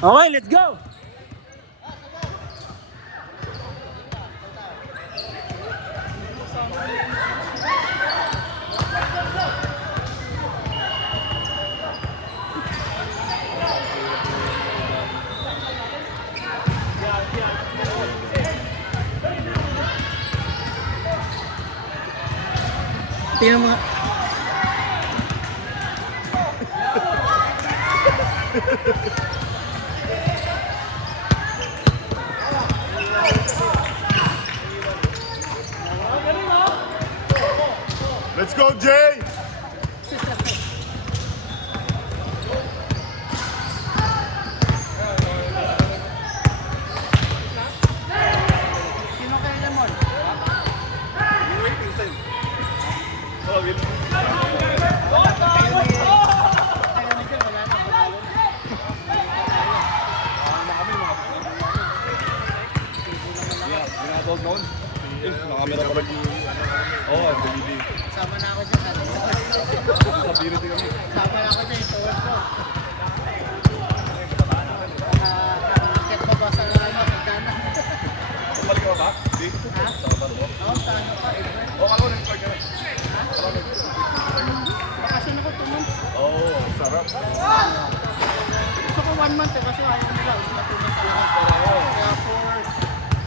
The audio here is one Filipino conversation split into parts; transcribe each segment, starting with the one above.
Okay, let's go! Tingnan mo. Let's go, Jay! Sino kayo naman? Nakamera pa rin. Oo, DVD. Sama na ako dyan. Sa pirate kami. Sama na ako dyan. Tawad ko. Kakakit mo ba sa pagkana? Bumalik ka ba? Hindi. Ha? Oo, sa ano pa? Oo, ano rin pa ka? Bakasyon ako 2 months. Oo, sarap. Gusto ko 1 month kasi ayaw nila. Gusto na 2 months talaga. Kaya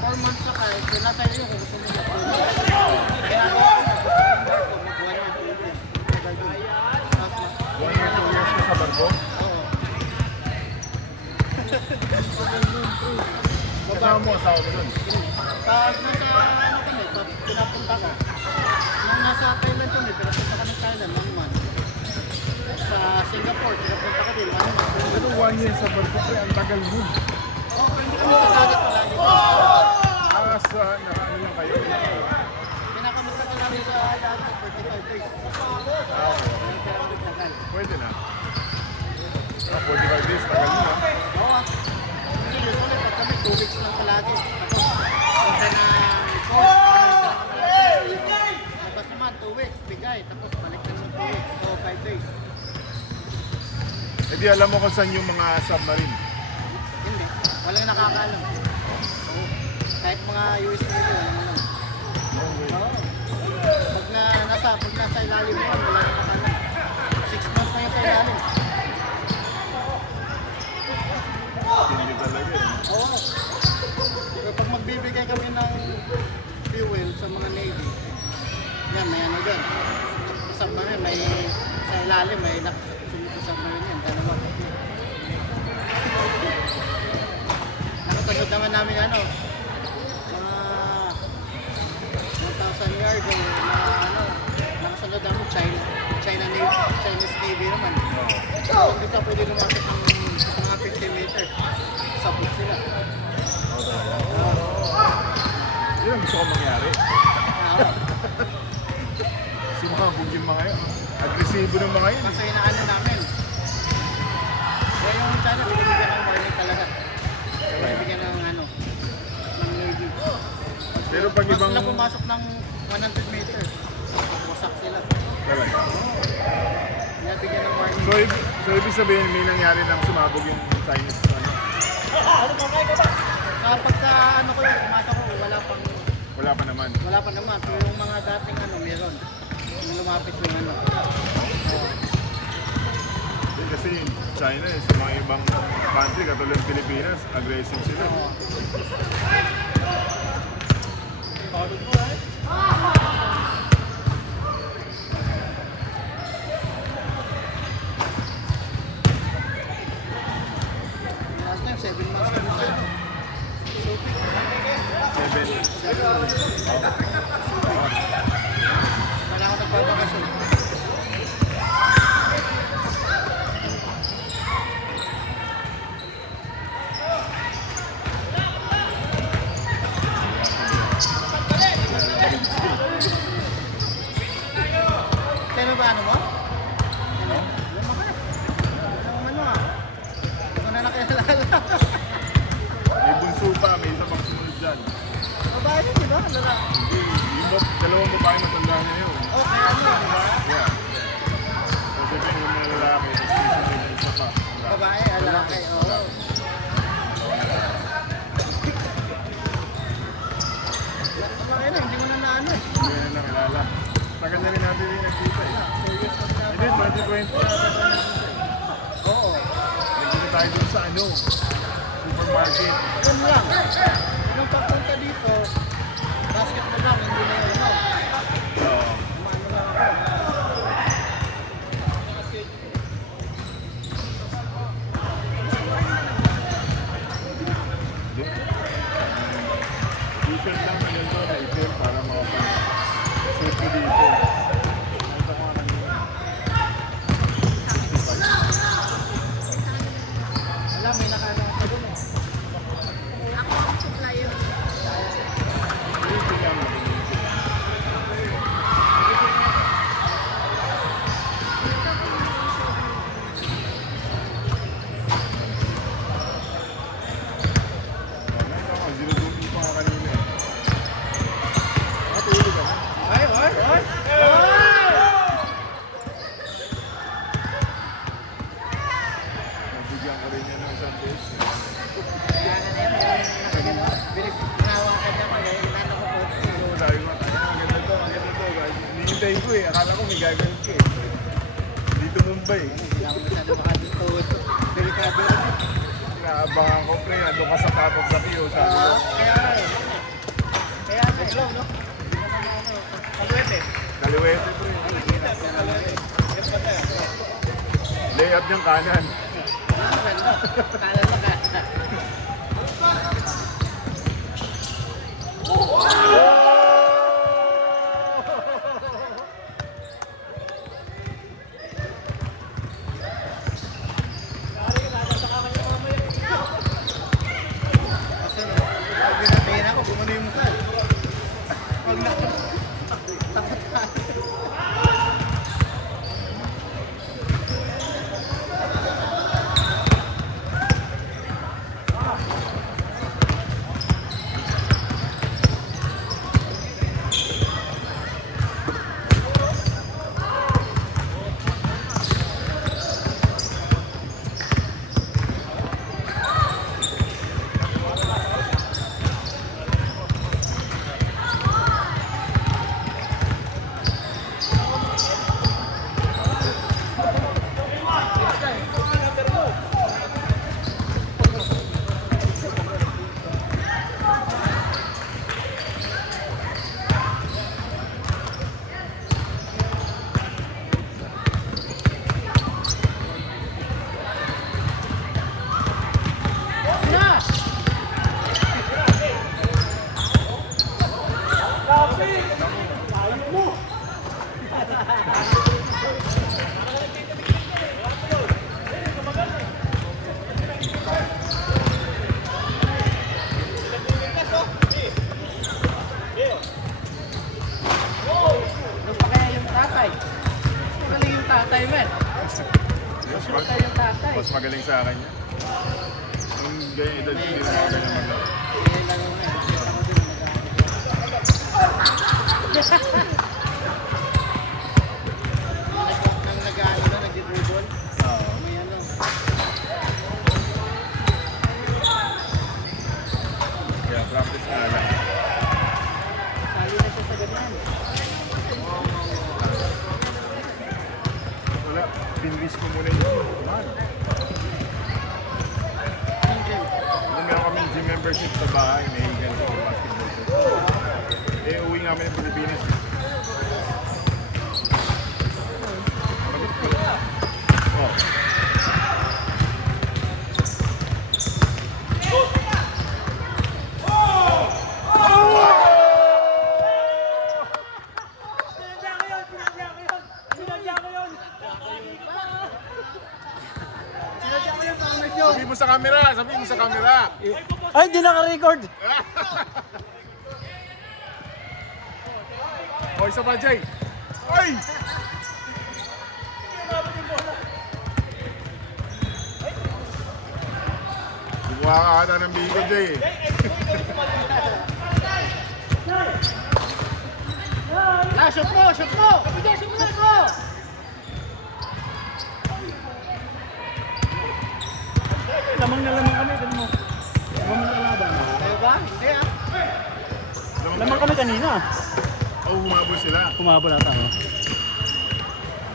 4 months na kayo. Kailan tayo yung gusto nila 2 months. Kaya ako, mag-1 month. One year, 2 years ka sa barko? Oo. Kasama mo asawa ko dun. Pag nasa ano kami, pag pinapunta ko. Nung nasa Thailand kami, pinapunta kami Thailand, 1 month. Sa Singapore, pinapunta ko din, 1 month. Pero 1 year sa barko, pre, ang tagal mo. Oo, hindi kami sa dagat palagi. Sa nakaano lang kayo? Pinakamunta ko namin sa dagat, 45 days. Pero tagal. Pwede na. 45 days, tagal mo na. Oo. Hindi, usually pag kami 2 weeks lang palagi. Punta na report. Tapos naman 2 weeks, bigay. Tapos balik na naman 2 weeks. So 5 days. Eh di alam mo kung saan yung mga submarine. Hindi. Walang nakakaalam. Oo. Kahit mga US Navy, walang alam. No way. Oo. Pag nasa ilalim mo, wala nakakaalam. 6 months na yung sa ilalim. Hindi talaga eh. Oo. Pero pag magbibigay kami ng fuel sa mga Navy, yan, may ano dyan. Sa submarine, may sa ilalim, may nakasunod sa submarine yan. Dalawa. Nakasunod naman namin ano, mga 1,000 yards o mga ano, nakasunod namin Chinese Navy naman. So, hindi ka pwede lumapit ng mga 50 meters. Sabot sila. Yun ang gusto ko mangyari. Ah, Simakabog yung mga yun. Agresibo ng mga yun. Kasi inaano namin. Kaya yung China, binibigyan ng warning talaga. Binibigyan ng ano, ng Navy. Pero pag Mas ibang... sila pumasok ng 100 meters. Wasak sila. Talaga. Binibigyan ng warning. So ibig sabihin may nangyari nang sumabog yung Chinese ano? Sa pagka ano ko yun, pumasok ko, Wala pa naman. wala pa naman. Pero yung mga dating ano, meron. Yung lumapit yung ano. Kasi yung China eh, sa mga ibang country katulad ng Pilipinas, aggressive sila. Last time, 7 months kami sa ano. Wala ako nagbabakasyon. Pero ba ano mo? Ano? Lama ka. Ano ah? Hindi ko na nakilala. May bunso pa, may isa pang sumunod dyan. Babae din, di ba? Lalaki. Dalawang babae matanda na yun. Okay, ano? Di ba? Yeah. So, sabihin yung mga lalaki, tapos isa pa. Babae, lalaki. Oo. Oo. Nagpunta tayo dun sa ano, supermarket. Yun lang. Nung pagpunta dito, basketball lang, hindi na yun. Oo. Umano lang ako. Hindi. Weekend lang na yun doon, April, para makapag-surf ko dito. Nakita ko nga kanina. Alam, may nakalang ka dun eh. Ako ang supplier. Weekend lang na. Zinudupi pa nga kanina eh. Nakatulog ka na. Ay, ay, ay! Nabigyan ko rin niya ng isang beses. Kaya na yan, nakagano. Hinawakan niya pala, inano ko po. So, sabi ko, ay, ang ganda to, ang ganda to. Guys. Hinihintay ko eh. Akala ko may gagawin ka eh. Dito Mumbai. Hindi ako masyado makatutuot. Delikado. Inaabangan ko, pre. Ando ka sa tapos sa Pio. Sabi ko, Kaya nga eh. Kaya nga eh. No? Hindi naman ano. Kalwete. kaliwete, pre. Kalwete. Yes, patay. Layup niyang kanan. Kala mo ka. Kasi pag binapain ako, gumano yung mukha. Pag na... Takot ka. Na! Ano pa kaya yung tatay? Mas magaling yung tatay, men. Mas magaling yung tatay. Mas magaling sa akin yan. Nung ganyan edad, hindi na ako ganyan mag- Yan lang yung men. Ako din Nang nag-ano na, nag-dribble. Oo. May ano. Kaya practice nga lang. Sali na siya sa ganyan. Wala, pinris ko muna yung man. Angel. Kung meron kami gym membership sa bahay, may ganito ako basketball. Eh, uwi nga kami ng Pilipinas. Bakit ko? Oh. Sinadya ko yung parang medyo. Sabi mo sa camera, sabi mo sa camera. Ay, di naka-record. O, isa pa, Jay. Ay! Kumuha ka ata ng bigo, Jay. Shoot mo! Shoot mo! Shoot mo! Lamang na lamang kami, ganun mo. Lamang na laban. Kayo ba? Hindi ah. Lamang kami kanina. Oh, humabol sila. Kumabala tayo.